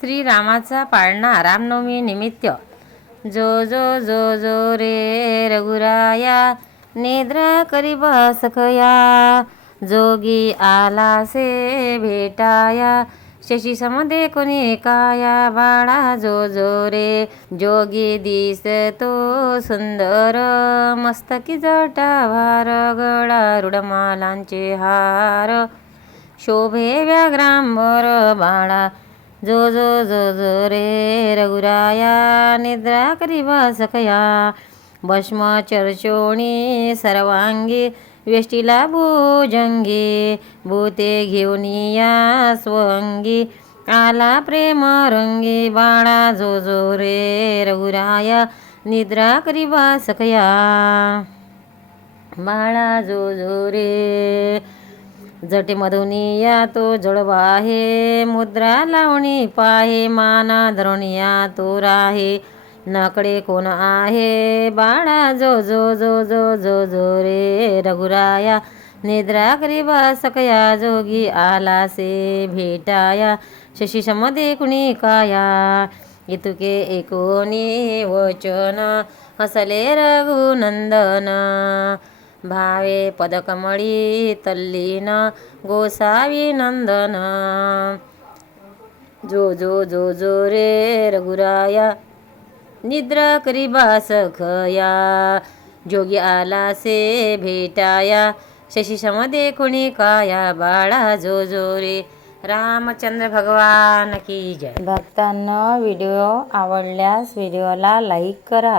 श्रीरामाचा पाळणा रामनवमी निमित्त जो जो जो जो रे रघुराया निद्रा करी सखया जोगी आला से भेटाया. शशी समदे कोणी काया. बाळा जो जो रे जोगी दिसतो सुंदर. मस्तकी जटा भार गळा रुडमालांचे हार. शोभे व्याघ्रांबर बाळा जो जो जो जो रे रघुराया निद्रा करी सखया भस्म चर्चोणी सर्वांगी वेष्टीला भुजंगी भूते घेऊन या स्वंगी आला प्रेम रंगी बाळा जो जो रे रघुराया निद्रा करी सखया बाळा जो जो रे जटे मधुनिया तो जळवा आहे. मुद्रा लावणी पाहे माना धरणिया तो राहे. नकडे कोण आहे? बाळा जो जो जो जो जो जो रे. रघुराया निद्रा करी सकया जोगी आला से भेटाया. शशी समदे कुणी काया? इतुके एकोणी वचन हसले रघुनंदन. भावे पदकमळी तल्लीन गोसावी नंदन जो जो जो जो रे रघुराया निद्रा करी सखया जोगी आला से भेटाया शशी समदे कोणी काया बाळा जो जो रे रामचंद्र भगवान की जय भक्तांना व्हिडिओ आवडल्यास व्हिडिओला लाईक करा